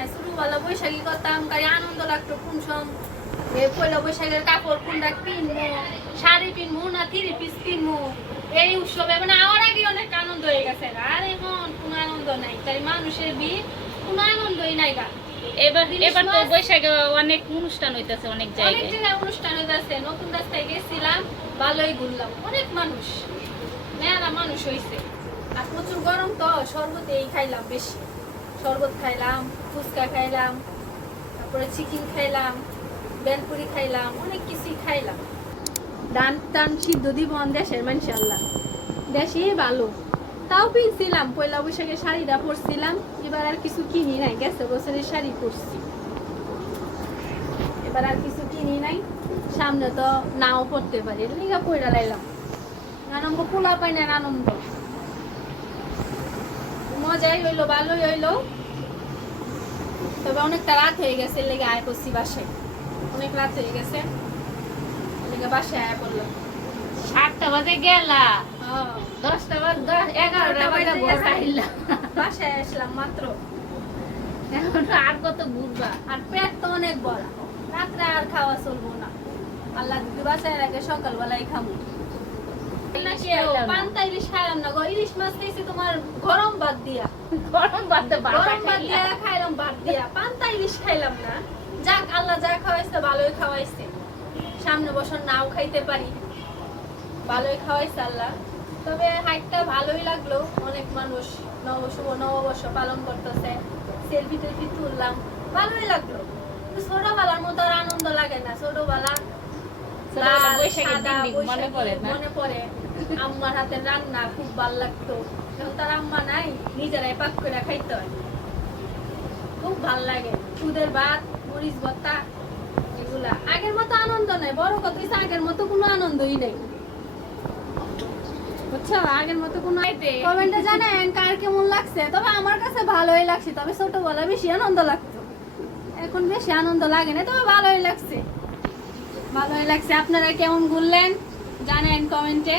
নাই, ছোটবেলা বৈশাখী করতাম, গায়ে আনন্দ লাগতো। কোন সম পয়লা বৈশাখের কাপড় কোনটা কিনবো, শাড়ি কিনবো না থ্রি পিস কিনবো, এই উৎসবে মানে আমার আগে অনেক আনন্দ হয়ে গেছে। আর এখন কোনো আনন্দ নাই, তাই মানুষের বিয়ে কোনো আনন্দই নাই গা। এবার তো বৈশাখে অনেক অনুষ্ঠান হইতেছে অনেক অনেক জায়গায়। জায়গায় অনুষ্ঠান হইতেছে, নতুন রাস্তায় গেছিলাম, ভালোই ঘুরলাম, অনেক মানুষ, মেলা মানুষ হয়েছে। আর প্রচুর গরম তো, শরবত এই খাইলাম বেশি, শরবত খাইলাম, ফুচকা খাইলাম, তারপরে চিকেন খাইলাম, বেলপুরি খাইলাম, অনেক কিছুই খাইলাম। ডান টান সিদ্ধ দিব দেশের মানুষ, আল্লাহ দেশে ভালো। তাও কিনছিলাম, পয়লা বৈশাখের শাড়িটা পরছিলাম, এবার আর কিছু কিনি নাই, গেছে বছরের শাড়ি পরছি, এবার আর কিছু কিনি নাই। সামনে তো নাও পড়তে পারি, লিগা পয়লা লাইলাম। আনন্দ পোলা পাই না, আনন্দ মজাই হইলো, ভালোই হইলো। তবে অনেকটা রাত হয়ে গেছে, লেগে আয় করছি বাসায়, অনেক রাত হয়ে গেছে, লেগে বাসায় আয় করলাম। 7টা বাজে গেলা, হ্যাঁ, 10টা বাজে 11টা বাজে বসাইলাম। বাসায় আসলাম মাত্র। এখন আর কত ঘুরবা? আর পেট তো অনেক বড়, রাত্রে আর খাওয়া চলবো না। আল্লাহ যদি বাসায় রাখে সকালবেলায় খাবো। পান্তা ইলিশ খাইলাম না গো, ইলিশ মাছ খাইছি তোমার গরম ভাত দিয়া, গরম বাদ গরম ভাত দিয়া খাইলাম, ভাত দিয়া। পান্তা ইলিশ খাইলাম না। যাক, আল্লাহ যা খাওয়াইছে ভালোই খাওয়াইছে। সামনে বছর নাও খাইতে পারি, ভালোই খাওয়াইছে আল্লাহ। তবে হাইটটা ভালোই লাগলো, অনেক মানুষ নববর্ষ পালন করতেছে, সেলফি টেলফি তুললাম, ভালোই লাগলো। ছোটবেলার মতো আর আনন্দ লাগে না। ছোটবেলা মনে পড়ে না? মনে পড়ে, আম্মার হাতের রান্না খুব ভালো লাগতো। এখন তার আম্মা নাই, নিজেরাই পাক করে খাইতে হয়, খুব ভাল লাগে। দুধের ভাত, মরিচ ভর্তা, এগুলা। আগের মতো আনন্দ নাই, বড় কথা হইছে আগের মতো কোনো আনন্দই নেই, বুঝছো? আগের মতো কোনো। কমেন্টে জানেন কার কেমন লাগছে। তবে আমার কাছে ভালোই লাগছে, তবে ছোটবেলা বেশি আনন্দ লাগতো, এখন বেশি আনন্দ লাগে না, তবে ভালোই লাগছে, ভালোই লাগছে। আপনারা কেমন ঘুরলেন জানেন কমেন্টে।